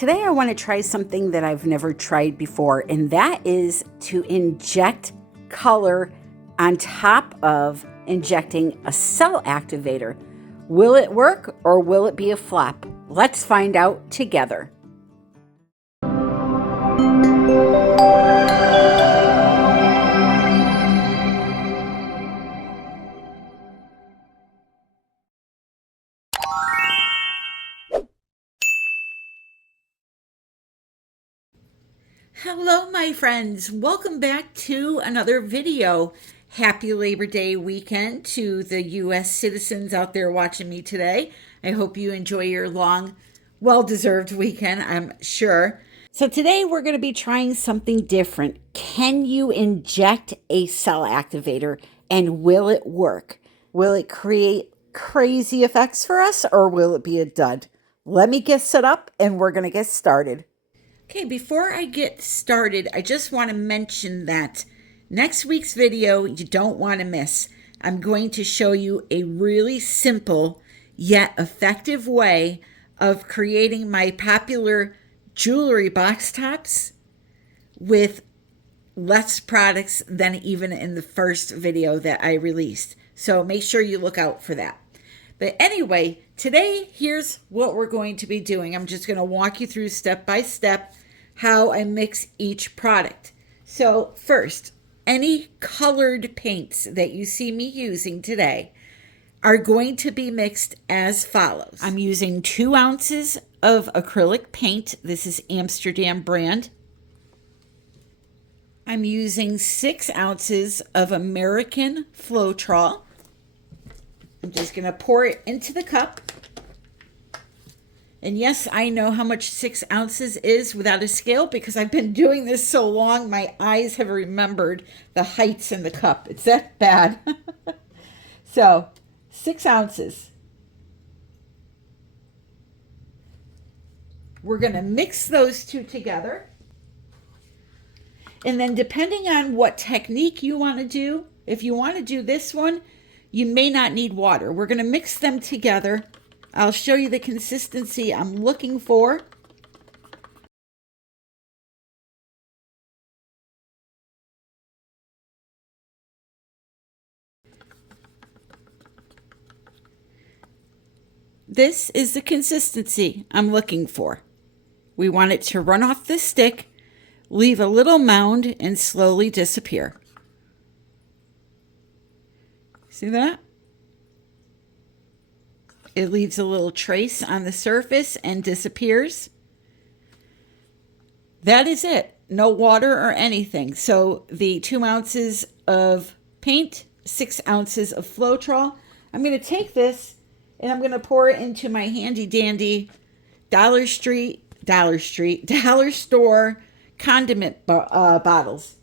Today I want to try something that I've never tried before, and that is to inject color on top of injecting a cell activator. Will it work or will it be a flop? Let's find out together. Hello, my friends. Welcome back to another video. Happy Labor Day weekend to the U.S. citizens out there watching me today. I hope you enjoy your long, well-deserved weekend, I'm sure. So today we're going to be trying something different. Can you inject a cell activator and will it work? Will it create crazy effects for us or will it be a dud? Let me get set up and we're going to get started. Okay, before I get started, I just want to mention that next week's video you don't want to miss. I'm going to show you a really simple yet effective way of creating my popular jewelry box tops with less products than even in the first video that I released. So make sure you look out for that. But anyway, today, here's what we're going to be doing. I'm just going to walk you through step by step how I mix each product. So first, any colored paints that you see me using today are going to be mixed as follows. I'm using 2 ounces of acrylic paint. This is Amsterdam brand. I'm using 6 ounces of American Floetrol. I'm just going to pour it into the cup. And yes, I know how much 6 ounces is without a scale because I've been doing this so long, my eyes have remembered the heights in the cup. It's that bad. So, 6 ounces. We're going to mix those two together. And then depending on what technique you want to do, if you want to do this one, you may not need water. We're going to mix them together. I'll show you the consistency I'm looking for. This is the consistency I'm looking for. We want it to run off the stick, leave a little mound, and slowly disappear. See that? It leaves a little trace on the surface and disappears. That is it. No water or anything. So the 2 ounces of paint, 6 ounces of Floetrol. I'm going to take this and I'm going to pour it into my handy dandy dollar store condiment bottles.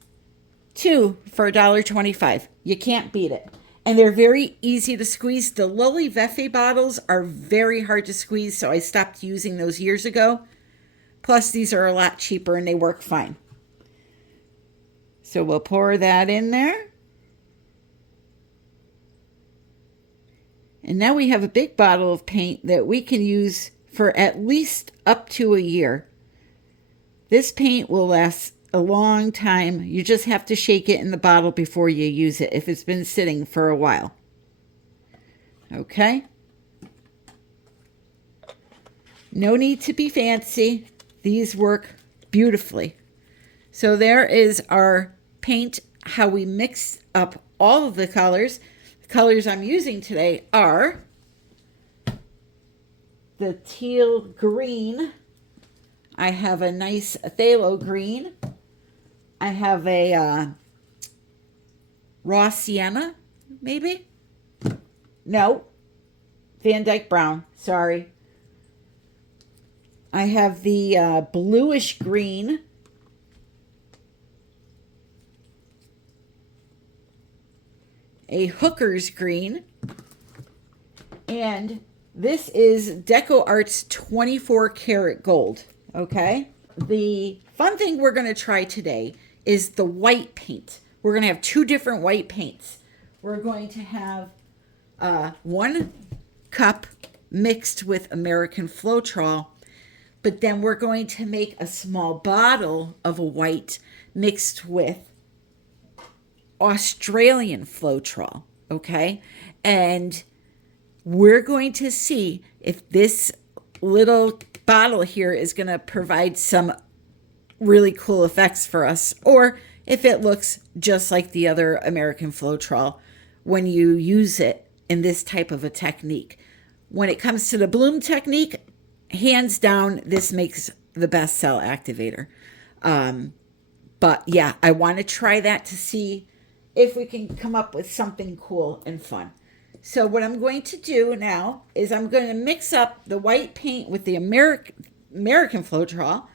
2 for $1.25. You can't beat it. And they're very easy to squeeze. The Loli Veffe bottles are very hard to squeeze, so I stopped using those years ago. Plus, these are a lot cheaper and they work fine. So we'll pour that in there. And now we have a big bottle of paint that we can use for at least up to a year. This paint will last a long time. You just have to shake it in the bottle before you use it if it's been sitting for a while. Okay. No need to be fancy. These work beautifully. So there is our paint, how we mix up all of the colors. The colors I'm using today are the teal green. I have a nice phthalo green. I have a raw sienna, maybe? No. Van Dyke brown, sorry. I have the bluish green. A hooker's green. And this is Deco Art's 24 karat gold, okay? The fun thing we're going to try today is the white paint. We're going to have 2 different white paints. We're going to have 1 cup mixed with American Floetrol, but then we're going to make a small bottle of a white mixed with Australian Floetrol, okay? And we're going to see if this little bottle here is going to provide some really cool effects for us, or if it looks just like the other American Floetrol when you use it in this type of a technique. When it comes to the bloom technique, hands down, this makes the best cell activator. But yeah, I want to try that to see if we can come up with something cool and fun. So what I'm going to do now is I'm going to mix up the white paint with the American Floetrol,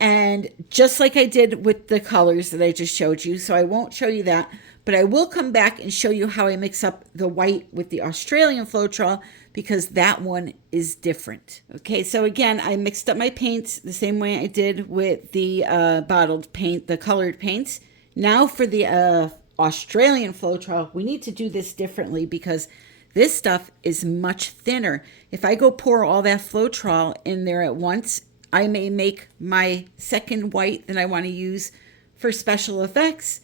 and just like I did with the colors that I just showed you. So I won't show you that, but I will come back and show you how I mix up the white with the Australian Floetrol, because that one is different. Okay, so again, I mixed up my paints the same way I did with the bottled paint, the colored paints. Now for the Australian Floetrol, we need to do this differently because this stuff is much thinner. If I go pour all that Floetrol in there at once, I may make my second white that I want to use for special effects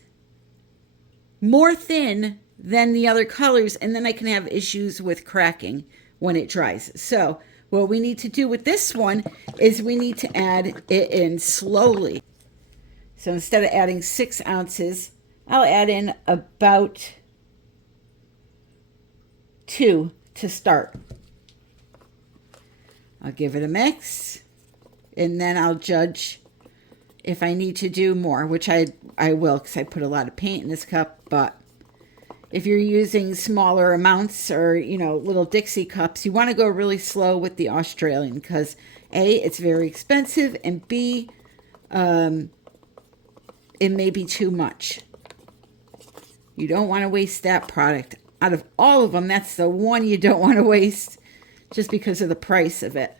more thin than the other colors, and then I can have issues with cracking when it dries. So what we need to do with this one is we need to add it in slowly. So instead of adding 6 ounces, I'll add in about 2 to start. I'll give it a mix, and then I'll judge if I need to do more, which I will, because I put a lot of paint in this cup. But if you're using smaller amounts, or little Dixie cups, you want to go really slow with the Australian, because A, it's very expensive, and B, it may be too much. You don't want to waste that product. Out of all of them, that's the one you don't want to waste, just because of the price of it.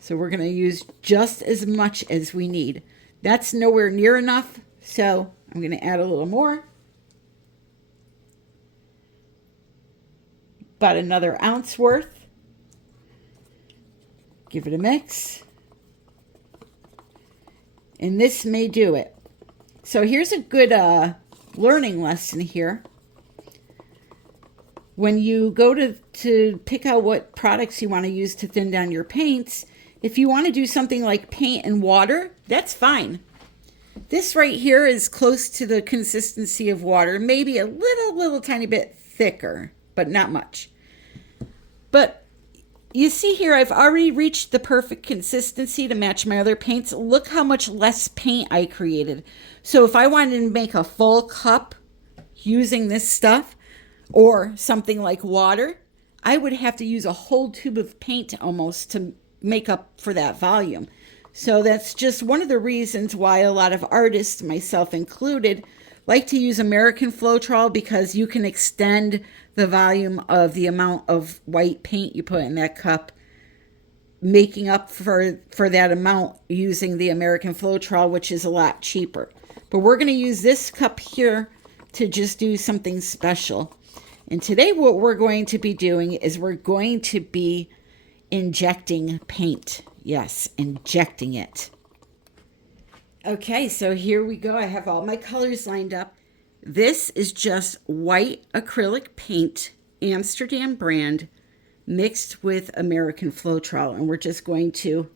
So we're going to use just as much as we need. That's nowhere near enough, so I'm going to add a little more. About another ounce worth. Give it a mix. And this may do it. So here's a good learning lesson here. When you go to pick out what products you want to use to thin down your paints, if you want to do something like paint and water, that's fine. This right here is close to the consistency of water, maybe a little tiny bit thicker, but not much. But you see here, I've already reached the perfect consistency to match my other paints. Look how much less paint I created. So if I wanted to make a full cup using this stuff, or something like water, I would have to use a whole tube of paint almost to make up for that volume. So that's just one of the reasons why a lot of artists, myself included, like to use American Floetrol, because you can extend the volume of the amount of white paint you put in that cup, making up for that amount using the American Floetrol, which is a lot cheaper. But we're going to use this cup here to just do something special. And today what we're going to be doing is we're going to be injecting paint. Yes, injecting it. Okay, so here we go. I have all my colors lined up. This is just white acrylic paint, Amsterdam brand, mixed with American Floetrol. And we're just going to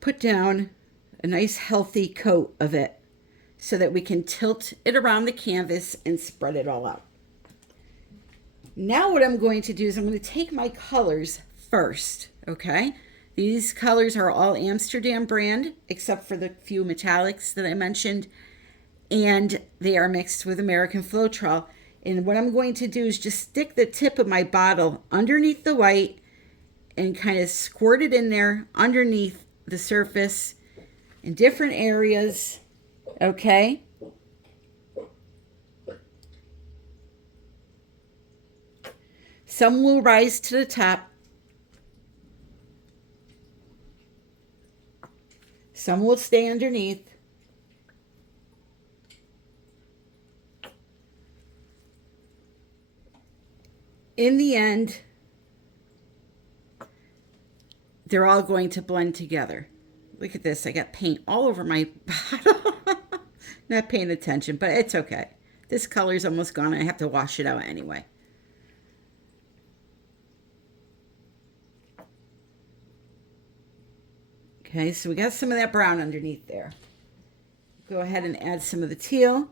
put down a nice healthy coat of it so that we can tilt it around the canvas and spread it all out. Now what I'm going to do is I'm going to take my colors first, okay? These colors are all Amsterdam brand, except for the few metallics that I mentioned, and they are mixed with American Floetrol. And what I'm going to do is just stick the tip of my bottle underneath the white and kind of squirt it in there underneath the surface in different areas, okay? Some will rise to the top. Some will stay underneath. In the end, they're all going to blend together. Look at this. I got paint all over my bottle. Not paying attention, but it's okay. This color's almost gone. I have to wash it out anyway. Okay, so we got some of that brown underneath there. Go ahead and add some of the teal.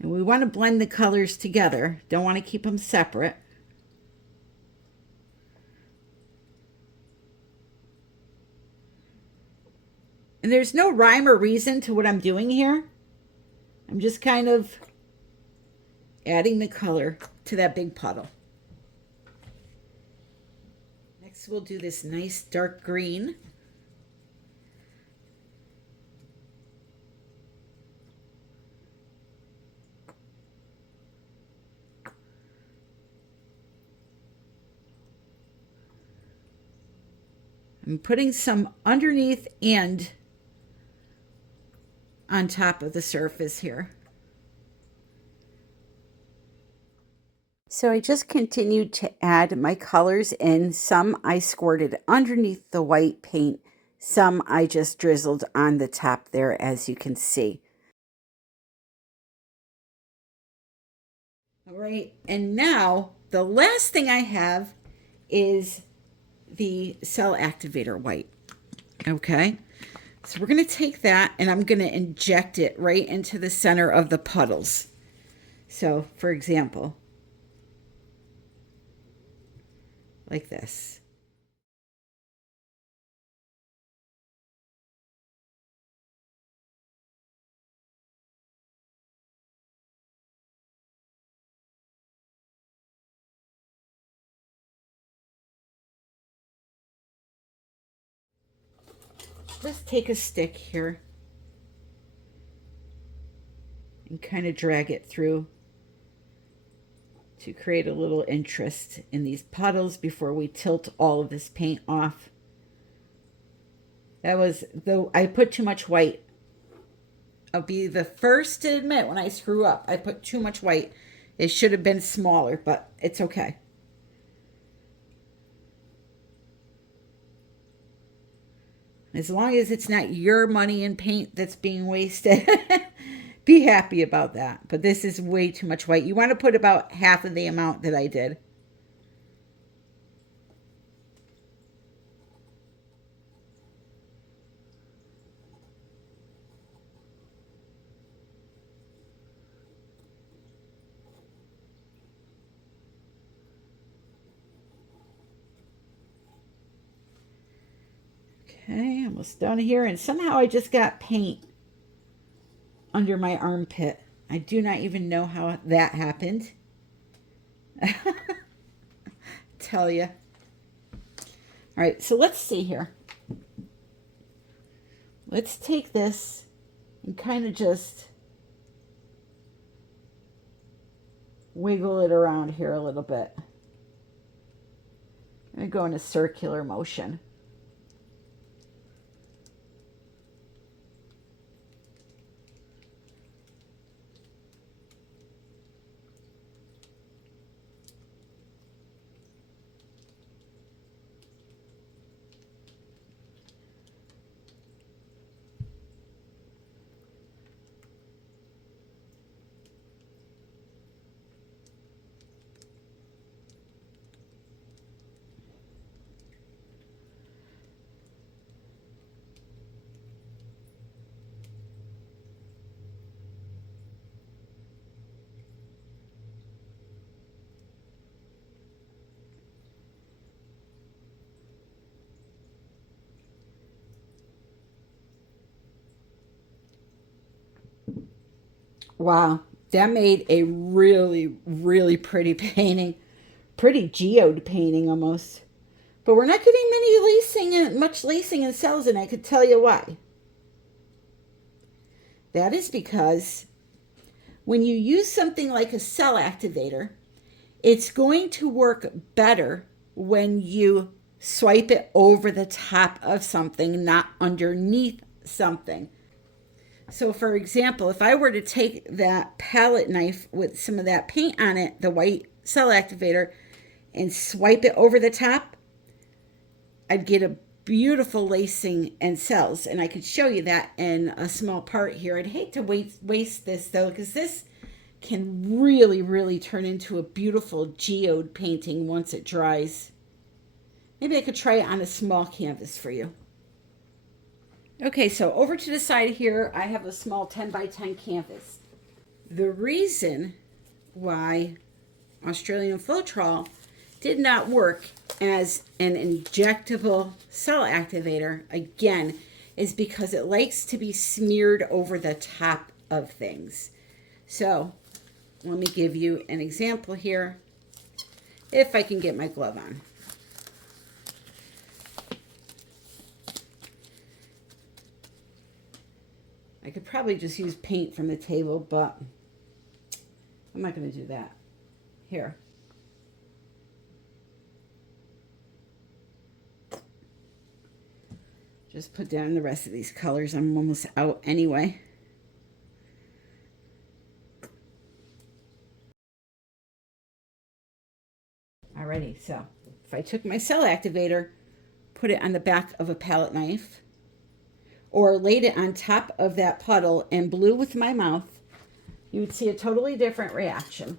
And we want to blend the colors together. Don't want to keep them separate. And there's no rhyme or reason to what I'm doing here. I'm just kind of adding the color to that big puddle. Next we'll do this nice dark green. I'm putting some underneath and on top of the surface here. So I just continued to add my colors in. Some I squirted underneath the white paint. Some I just drizzled on the top there, as you can see. All right, and now the last thing I have is the cell activator white. Okay, so we're going to take that and I'm going to inject it right into the center of the puddles. So for example, like this. Just take a stick here and kind of drag it through to create a little interest in these puddles before we tilt all of this paint off. That was, though I put too much white. I'll be the first to admit when I screw up. I put too much white. It should have been smaller, but it's okay. As long as it's not your money in paint that's being wasted, be happy about that. But this is way too much white. You want to put about half of the amount that I did. Okay, almost done here. And somehow I just got paint under my armpit. I do not even know how that happened. Tell you. All right, so let's see here. Let's take this and kind of just wiggle it around here a little bit. I'm going to go in a circular motion. Wow, that made a really, really pretty painting. Pretty geode painting almost. But we're not getting much lacing and cells, and I could tell you why. That is because when you use something like a cell activator, it's going to work better when you swipe it over the top of something, not underneath something. So for example, if I were to take that palette knife with some of that paint on it, the white cell activator, and swipe it over the top, I'd get a beautiful lacing and cells. And I could show you that in a small part here. I'd hate to waste this though, because this can really, really turn into a beautiful geode painting once it dries. Maybe I could try it on a small canvas for you. Okay, so over to the side here, I have a small 10 by 10 canvas. The reason why Australian Floetrol did not work as an injectable cell activator, again, is because it likes to be smeared over the top of things. So let me give you an example here, if I can get my glove on. I could probably just use paint from the table, but I'm not going to do that. Here. Just put down the rest of these colors. I'm almost out anyway. Alrighty, so if I took my cell activator, put it on the back of a palette knife, or laid it on top of that puddle and blew with my mouth, you would see a totally different reaction.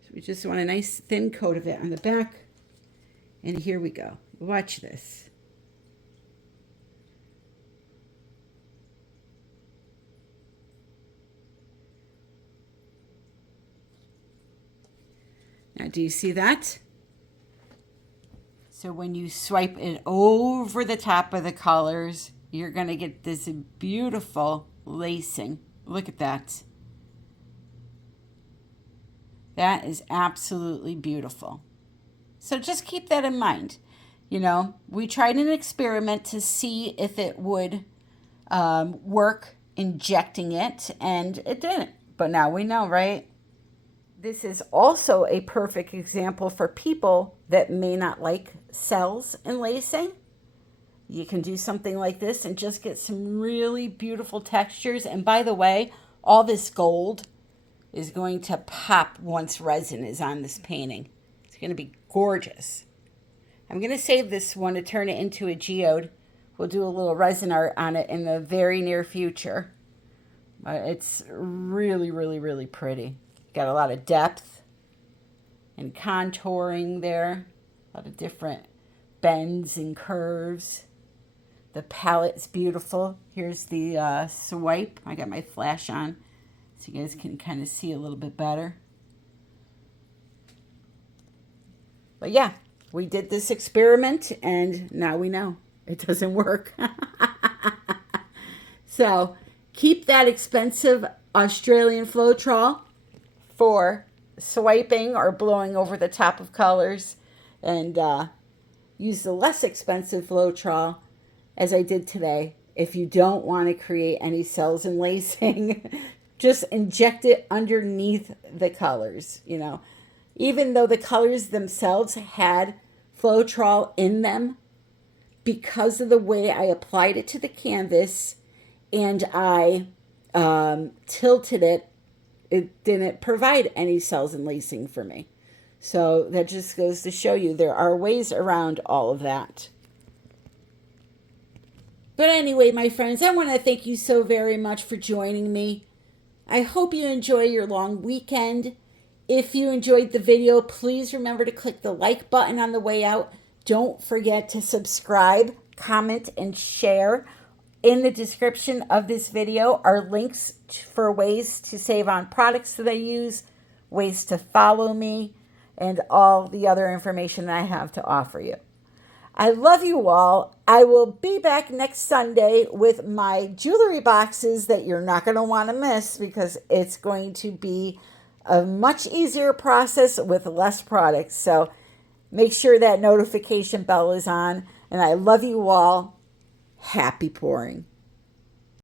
So we just want a nice thin coat of it on the back. And here we go. Watch this. Now, do you see that? So when you swipe it over the top of the colors, you're going to get this beautiful lacing. Look at that. That is absolutely beautiful. So just keep that in mind. You know, we tried an experiment to see if it would work injecting it, and it didn't. But now we know, right? This is also a perfect example for people that may not like cells and lacing. You can do something like this and just get some really beautiful textures. And by the way, all this gold is going to pop once resin is on this painting. It's going to be gorgeous. I'm going to save this one to turn it into a geode. We'll do a little resin art on it in the very near future. It's really, really, really pretty. Got a lot of depth and contouring there. A lot of different bends and curves. The palette's beautiful. Here's the swipe. I got my flash on so you guys can kind of see a little bit better. But yeah, we did this experiment and now we know it doesn't work. So keep that expensive Australian Floetrol for swiping or blowing over the top of colors, and use the less expensive Floetrol as I did today. If you don't want to create any cells and lacing, just inject it underneath the colors. You know, even though the colors themselves had Floetrol in them, because of the way I applied it to the canvas and I tilted it, it didn't provide any cells and lacing for me. So that just goes to show you there are ways around all of that. But anyway, my friends, I want to thank you so very much for joining me. I hope you enjoy your long weekend. If you enjoyed the video, please remember to click the like button on the way out. Don't forget to subscribe, comment, and share. In the description of this video are links for ways to save on products that I use, ways to follow me, and all the other information that I have to offer you. I love you all. I will be back next Sunday with my jewelry boxes that you're not going to want to miss, because it's going to be a much easier process with less products. So make sure that notification bell is on. And I love you all. Happy pouring.